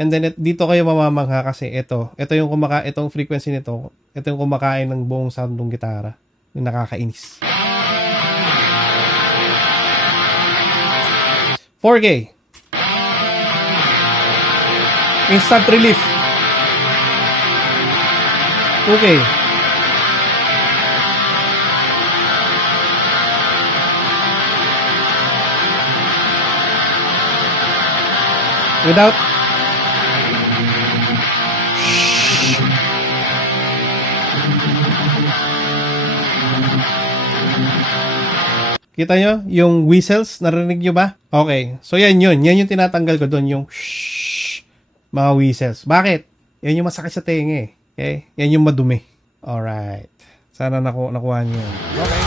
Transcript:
And then dito kayo mamamangha kasi ito yung itong frequency nito, ito yung kumakain ng buong sound ng gitara. Yung nakakainis. 4K. Instant relief. 2K. Without. Kita nyo? Yung whistles, narinig nyo ba? Okay. So yan yun. Yan yung tinatanggal ko doon. Yung shhh, mga whistles. Bakit? Yan yung masakit sa tenga eh. Okay? Yan yung madumi. Alright. Sana nakuha nyo. Okay.